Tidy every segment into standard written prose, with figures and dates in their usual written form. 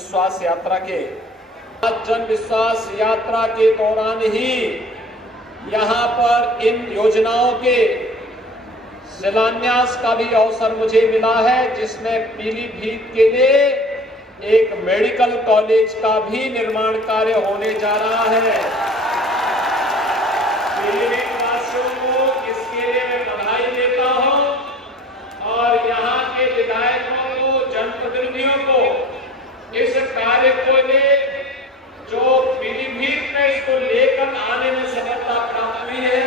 विश्वास यात्रा के जन विश्वास यात्रा के दौरान ही यहाँ पर इन योजनाओं के शिलान्यास का भी अवसर मुझे मिला है, जिसमें पीलीभीत के लिए एक मेडिकल कॉलेज का भी निर्माण कार्य होने जा रहा है। पीलीभीत वासियों को इसके लिए मैं बधाई देता हूं और यहाँ के विधायकों को, जनप्रतिनिधियों को इस कार्य को ले जो पीलीभीत में इसको लेकर आने में सफलता प्राप्त हुई है,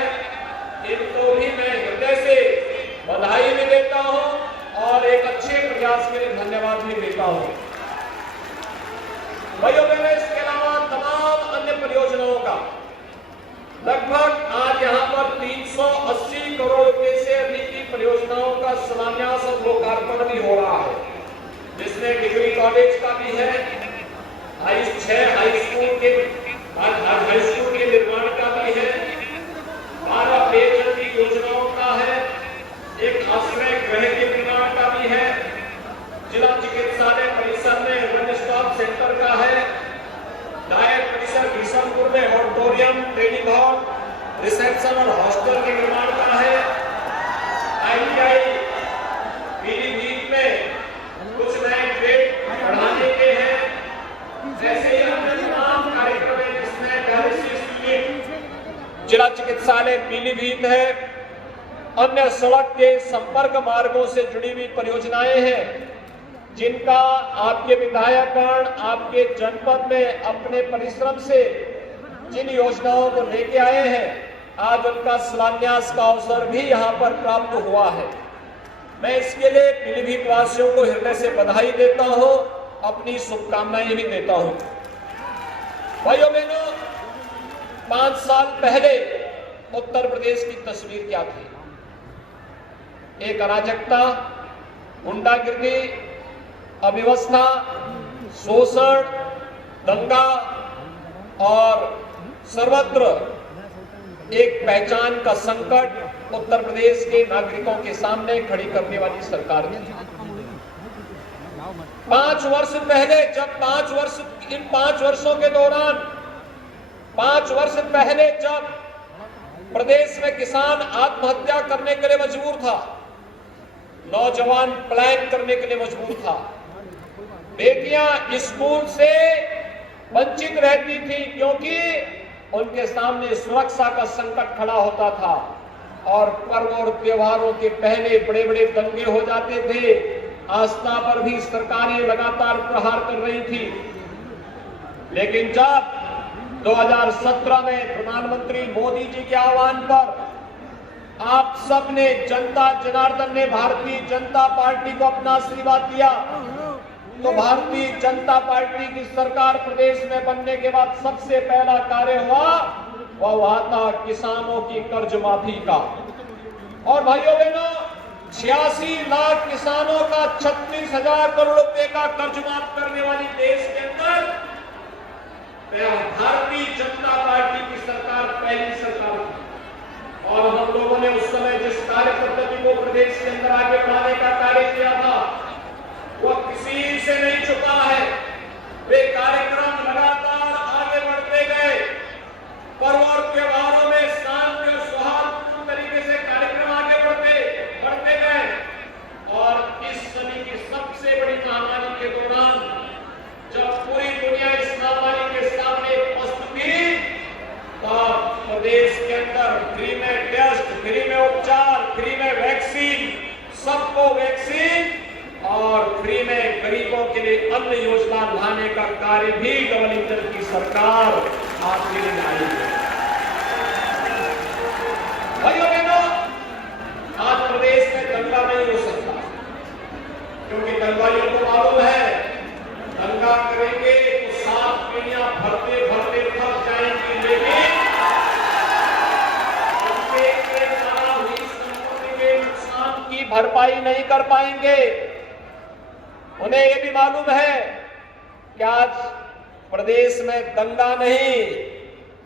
इनको भी मैं हृदय से बधाई भी देता हूं और एक अच्छे प्रयास के लिए धन्यवाद भी देता हूं। भाइयों बहनों, इसके अलावा तमाम अन्य परियोजनाओं का लगभग आज यहां पर 380 करोड़ रुपए से अधिक की परियोजनाओं का शिलान्यास और लोकार्पण भी हो रहा है, जिसमें डिग्री कॉलेज का भी है, 6 हाई स्कूल के निर्माण का भी है, 12 पेयजल की योजनाओं का है, एक आश्रय गृह के निर्माण का भी है, जिला चिकित्सालय परिसर में वन स्टॉप सेंटर का है, डायट परिसर किशनपुर में ऑडिटोरियम, ट्रेनिंग हॉल, रिसेप्शन और हॉस्टल के निर्माण का है, ITI पीलीभीत में कुछ नए ग्रेड बढ़ाने के हैं, ऐसे ही तमाम कार्यक्रम है जिसमें डायलिसिस जिला चिकित्सालय पीलीभीत है, अन्य सड़क के संपर्क मार्गों से जुड़ी हुई परियोजनाएं हैं, जिनका आपके विधायकगण आपके जनपद में अपने परिश्रम से जिन योजनाओं को लेके आए हैं, आज उनका शिलान्यास का अवसर भी यहां पर प्राप्त हुआ है। मैं इसके लिए पीलीभीत वासियों को हृदय से बधाई देता हूं, अपनी शुभकामनाएं भी देता हूं। भाइयों बहनों, 5 साल पहले उत्तर प्रदेश की तस्वीर क्या थी? एक अराजकता, गुंडागिर्दी, अव्यवस्था, शोषण, दंगा और सर्वत्र एक पहचान का संकट उत्तर प्रदेश के नागरिकों के सामने खड़ी करने वाली सरकार थी। 5 वर्ष पहले इन 5 वर्षों के दौरान 5 वर्ष पहले जब प्रदेश में किसान आत्महत्या करने के लिए मजबूर था, नौजवान पलायन करने के लिए मजबूर था, बेटियां स्कूल से वंचित रहती थी क्योंकि उनके सामने सुरक्षा का संकट खड़ा होता था और पर्व और त्योहारों के पहले बड़े बड़े दंगे हो जाते थे, आस्था पर भी सरकारें लगातार प्रहार कर रही थी। लेकिन जब 2017 में प्रधानमंत्री मोदी जी के आह्वान पर आप सब ने, जनता जनार्दन ने भारतीय जनता पार्टी को अपना आशीर्वाद दिया, तो भारतीय जनता पार्टी की सरकार प्रदेश में बनने के बाद सबसे पहला कार्य हुआ था किसानों की कर्ज माफी का। और भाइयों बहनों, 86 लाख किसानों का 36,000 करोड़ रुपए का कर्ज माफ करने वाली देश के अंदर भारतीय जनता पार्टी की सरकार पहली सरकार थी। और हम लोगों ने उस समय जिस कार्य पद्धति को प्रदेश के अंदर आगे बढ़ाने का कार्य किया था, वह किसी से नहीं छुपा है। वे कार्यक्रम लगातार आगे बढ़ते गए, पर्व और त्योहारों में शांति और सौहार्दपूर्ण तरीके से कार्यक्रम आगे बढ़ते गए। और इस सदी की सबसे बड़ी महामारी के दौरान जब पूरी दुनिया इस महामारी के सामने उपस्थित थी, तब प्रदेश के अंदर फ्री में टेस्ट, फ्री में उपचार, फ्री में वैक्सीन, सबको वैक्सीन और फ्री में गरीबों के लिए अन्न योजना लाने का कार्य भी डबल इंजन की सरकार आपके लिए लाई है। भाइयों बहनों, आज प्रदेश में दंगा नहीं हो सकता, क्योंकि दंगाइयों को मालूम है दंगा करेंगे तो 7 पीढ़ियां भरते भरते थक जाएंगी, लेकिन की भरपाई नहीं कर पाएंगे। उन्हें यह भी मालूम है कि आज प्रदेश में दंगा नहीं,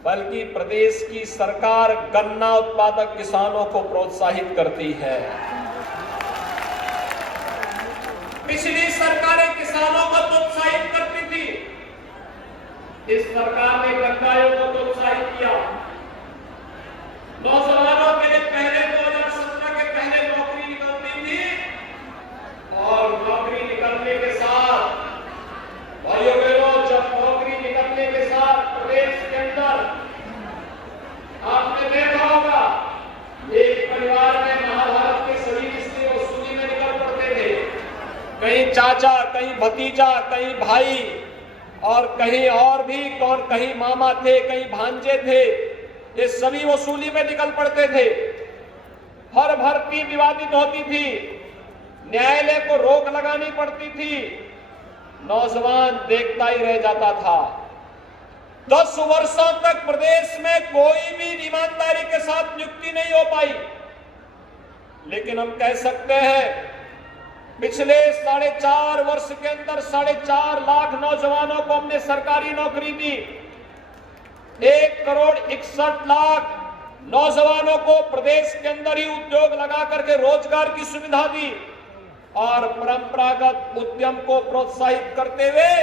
बल्कि प्रदेश की सरकार गन्ना उत्पादक किसानों को प्रोत्साहित करती है। पिछली सरकारें किसानों को प्रोत्साहित करती थी, इस सरकार ने गद्दारों को प्रोत्साहित किया। नौजवानों के लिए पहले 2017 के पहले नौकरी निकलती थी और नौकरी निकलने के साथ भाइयों बहनों, जब नौकरी निकलने के साथ प्रदेश के अंदर आपने देखा होगा एक परिवार में महाभारत के सभी रिश्ते वसूली में निकल पड़ते थे। कहीं चाचा, कहीं भतीजा, कहीं भाई और कहीं और भी कौन, कहीं मामा थे, कहीं भांजे थे, ये सभी वसूली में निकल पड़ते थे। हर भर्ती विवादित होती थी, न्यायालय को रोक लगानी पड़ती थी, नौजवान देखता ही रह जाता था। 10 वर्षों तक प्रदेश में कोई भी ईमानदारी के साथ नियुक्ति नहीं हो पाई। लेकिन हम कह सकते हैं पिछले 4.5 वर्ष के अंदर 4.5 लाख नौजवानों को हमने सरकारी नौकरी दी। 1,61,00,000 नौजवानों को प्रदेश के अंदर ही उद्योग लगा करके रोजगार की सुविधा दी और परंपरागत उद्यम को प्रोत्साहित करते हुए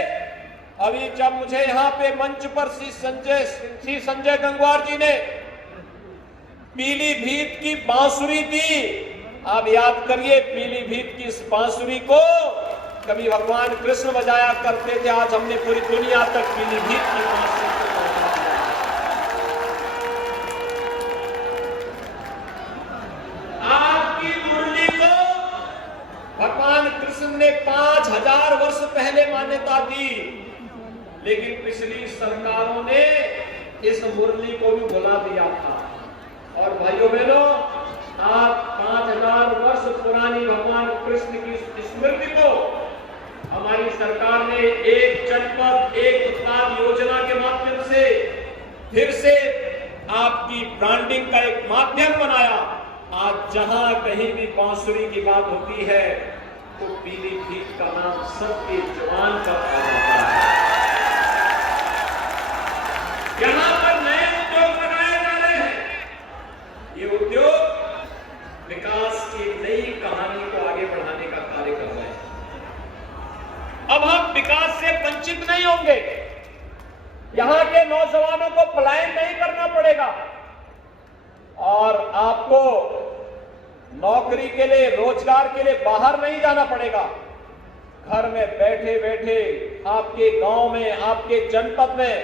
अभी जब मुझे यहां पे मंच पर श्री संजय गंगवार जी ने पीलीभीत की बांसुरी दी, आप याद करिए पीलीभीत की इस बांसुरी को कभी भगवान कृष्ण बजाया करते थे, आज हमने पूरी दुनिया तक पीलीभीत की बांसुरी को पहुंचा दिया। आपकी मुरली को भगवान कृष्ण ने 5000 वर्ष पहले मान्यता दी, लेकिन पिछली सरकारों ने इस मुरली को भी भुला दिया था। और भाइयों बहनों, आज 5000 वर्ष पुरानी भगवान कृष्ण की स्मृति को हमारी सरकार ने एक जनपद एक उत्पाद योजना के माध्यम से फिर से आपकी ब्रांडिंग का एक माध्यम बनाया। आज जहां कहीं भी बांसुरी की बात होती है तो पीलीभीत का नाम सबके जवान का आता है। यहां पर नए उद्योग बनाए जा रहे हैं। ये उद्योग विकास की नई कहानी को आगे बढ़ाने का कार्य कर रहे हैं। अब हम विकास से वंचित नहीं होंगे, यहां के नौजवानों को पलायन नहीं करना पड़ेगा और आपको नौकरी के लिए, रोजगार के लिए बाहर नहीं जाना पड़ेगा। घर में बैठे बैठे आपके गांव में, आपके जनपद में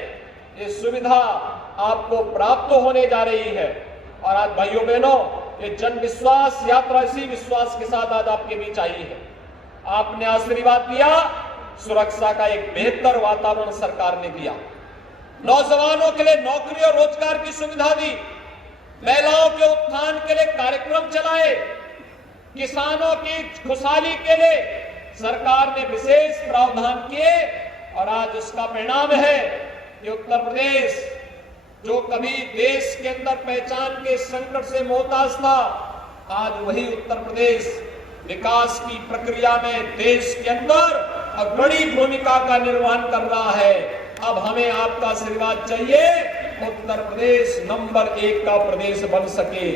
ये सुविधा आपको प्राप्त होने जा रही है। और आज भाइयों बहनों, ये जन विश्वास यात्रा इसी विश्वास के साथ आज आपके बीच आई है। आपने आशीर्वाद दिया, सुरक्षा का एक बेहतर वातावरण सरकार ने दिया, नौजवानों के लिए नौकरी और रोजगार की सुविधा दी, महिलाओं के उत्थान के लिए कार्यक्रम चलाए, किसानों की खुशहाली के लिए सरकार ने विशेष प्रावधान किए और आज उसका परिणाम है कि उत्तर प्रदेश जो कभी देश के अंदर पहचान के संकट से मोहताज था, आज वही उत्तर प्रदेश विकास की प्रक्रिया में देश के अंदर बड़ी भूमिका का निर्वहन कर रहा है। अब हमें आपका आशीर्वाद चाहिए, उत्तर प्रदेश नंबर 1 का प्रदेश बन सके।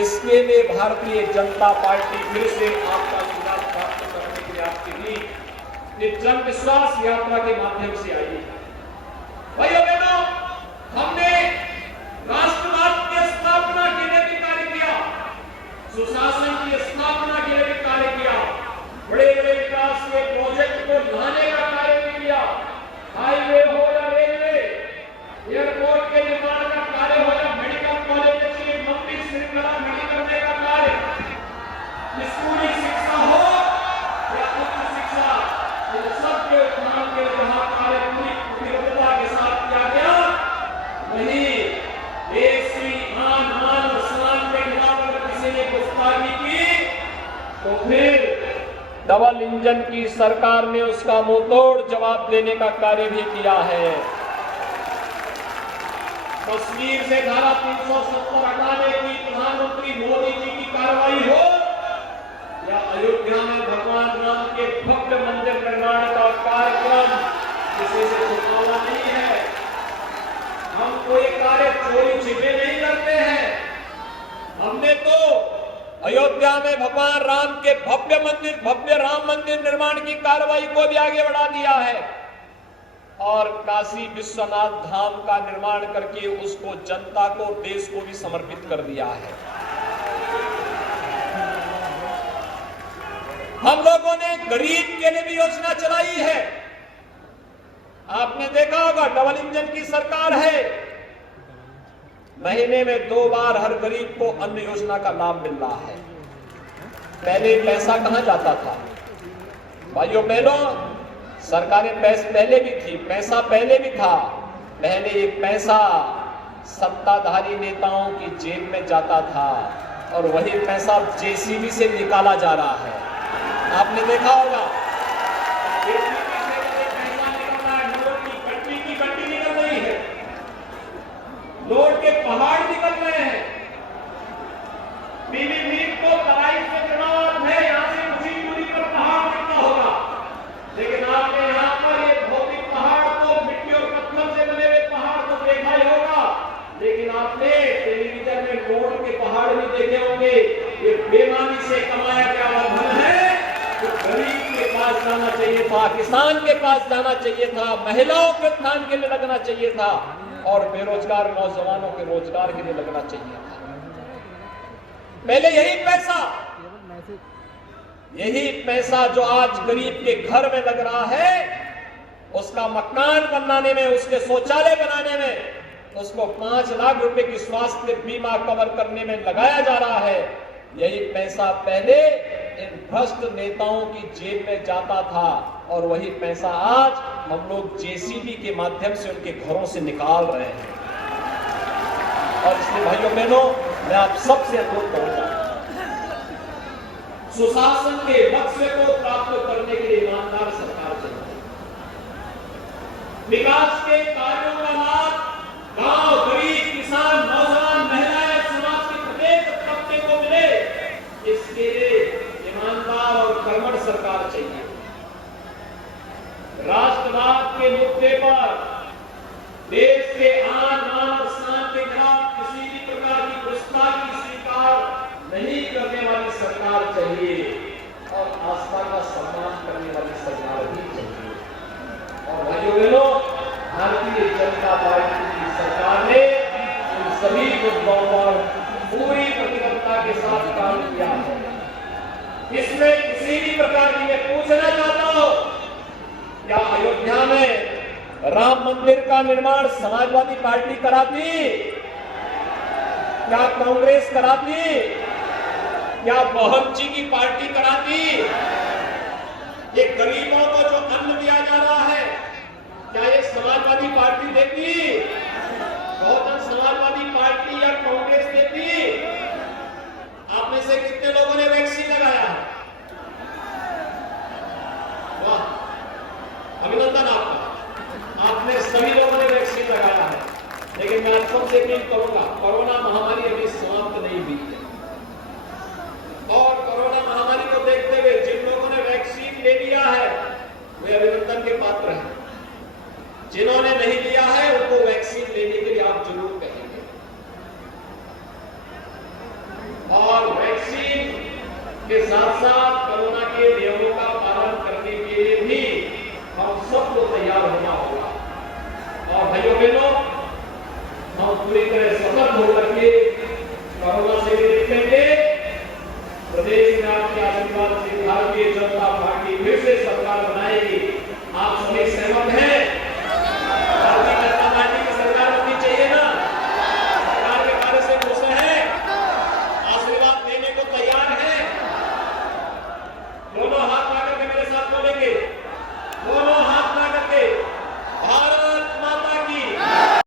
इसके लिए भारतीय जनता पार्टी फिर से आपका आशीर्वाद प्राप्त करने के लिए आपके लिए जन विश्वास यात्रा के माध्यम से आई है। भाइयों बहनों, हमने राष्ट्रवाद की स्थापना के लिए भी कार्य किया, सुशासन की स्थापना के लिए भी कार्य किया, बड़े बड़े विकास के प्रोजेक्ट को लाने का कार्य भी किया। हाईवे हो या रेलवे, एयरपोर्ट के निर्माण का कार्य हो या मेडिकल कॉलेज की लंबी श्रृंखला खड़ी करने का कार्य, स्कूली शिक्षा हो या उच्च शिक्षा, इन सबके उत्थान के लिए जहां कार्य पूरी प्रतिबद्धता के साथ किया गया, वही देश की आन मान और शान के खिलाफ अगर किसी ने गुस्ताखी की तो फिर डबल इंजन की सरकार ने उसका मुंहतोड़ जवाब देने का कार्य भी किया है। कश्मीर से धारा 370 हटाने की प्रधानमंत्री मोदी जी की कार्रवाई हो या अयोध्या में भगवान राम के भव्य मंदिर निर्माण का कार्यक्रम, किसी से छुपाना नहीं है। हम कोई कार्य चोरी छिपे नहीं करते हैं। हमने तो अयोध्या में भगवान राम के भव्य राम मंदिर निर्माण की कार्रवाई को भी आगे बढ़ा दिया है। और काशी विश्वनाथ धाम का निर्माण करके उसको जनता को, देश को भी समर्पित कर दिया है। हम लोगों ने गरीब के लिए भी योजना चलाई है। आपने देखा होगा, डबल इंजन की सरकार है। महीने में 2 बार हर गरीब को अन्न योजना का लाभ मिल रहा है। पहले पैसा कहां जाता था? भाइयों बहनों, सरकारें पहले भी थी, पैसा पहले भी था। पहले ये पैसा सत्ताधारी नेताओं की जेब में जाता था और वही पैसा जेसीबी से निकाला जा रहा है। आपने देखा होगा, जेसीबी से पैसा निकल रहा है, नोट की गड्डी निकल रही है, नोट के पहाड़ निकल रहे हैं। पीलीभीत को तराई से चुनाव है, यहां से उसी दूरी पर पहाड़ दिखता होगा, लेकिन आपने यहां पर ये भौतिक पहाड़ को, मिट्टी और पत्थर से बने हुए पहाड़ को देखा ही होगा, लेकिन आपने टेलीविजन में नोट के पहाड़ भी देखे होंगे। ये बेईमानी से कमाया गया धन है। तो गरीब के पास जाना चाहिए था, किसान के पास जाना चाहिए था, महिलाओं के उत्थान के लिए लगना चाहिए था और बेरोजगार नौजवानों के रोजगार के लिए लगना चाहिए था। पहले यही पैसा जो आज गरीब के घर में लग रहा है, उसका मकान बनाने में, उसके शौचालय बनाने में, उसको 5 लाख रुपए की स्वास्थ्य बीमा कवर करने में लगाया जा रहा है। यही पैसा पहले इन भ्रष्ट नेताओं की जेब में जाता था और वही पैसा आज हम लोग जेसीबी के माध्यम से उनके घरों से निकाल रहे हैं। और इसलिए भाइयों बहनों, मैं आप सबसे अनुरोध करूंगा, सुशासन के लक्ष्य को प्राप्त करने के लिए ईमानदार सरकार चाहिए। विकास के कार्यों का लाभ गांव, गरीब, किसान, नौजवान, महिलाएं, समाज के प्रत्येक तबके को मिले, इसके लिए ईमानदार और कर्मठ सरकार चाहिए। राष्ट्रवाद के मुद्दे पर देश के आन बान और शान के खिलाफ किसी भी प्रकार की गुस्ताखी स्वीकार नहीं करने वाली सरकार चाहिए और आस्था का सम्मान करने वाली सरकार भी चाहिए। और भाइयों बहनों, भारतीय जनता पार्टी की सरकार ने इन सभी मुद्दों पर पूरी प्रतिबद्धता के साथ काम किया है। इसमें किसी भी प्रकार की, मैं पूछना चाहता हूं, क्या अयोध्या में राम मंदिर का निर्माण समाजवादी पार्टी कराती? क्या कांग्रेस कराती? क्या बहन जी की पार्टी कराती? ये गरीबों को जो अन्न दिया जा रहा है, क्या ये समाजवादी पार्टी देती? बहुजन समाजवादी पार्टी या कांग्रेस देती? आप में से कितने लोगों ने वैक्सीन लगाया? वाह, अभिनंदन आपका, आपने सभी लोगों ने वैक्सीन लगाया है। लेकिन मैं आप सबसे अपील करूंगा, कोरोना महामारी अभी समाप्त नहीं हुई है और कोरोना महामारी को देखते हुए जिन लोगों ने वैक्सीन ले लिया है वे अभिनंदन के पात्र हैं। जिन्होंने नहीं लिया है उनको वैक्सीन लेने के लिए आप जरूर कहेंगे। और वैक्सीन के साथ साथ कोरोना के नियमों का पालन करने के लिए भी हम सबको तैयार होना होगा। और भाइयों बहनों, हम पूरी तरह सतर्क होकर के कोरोना से भी निपटेंगे। प्रदेश में आपके आशीर्वाद से भारतीय जनता पार्टी फिर से सरकार बनाएगी। आप सभी सहमत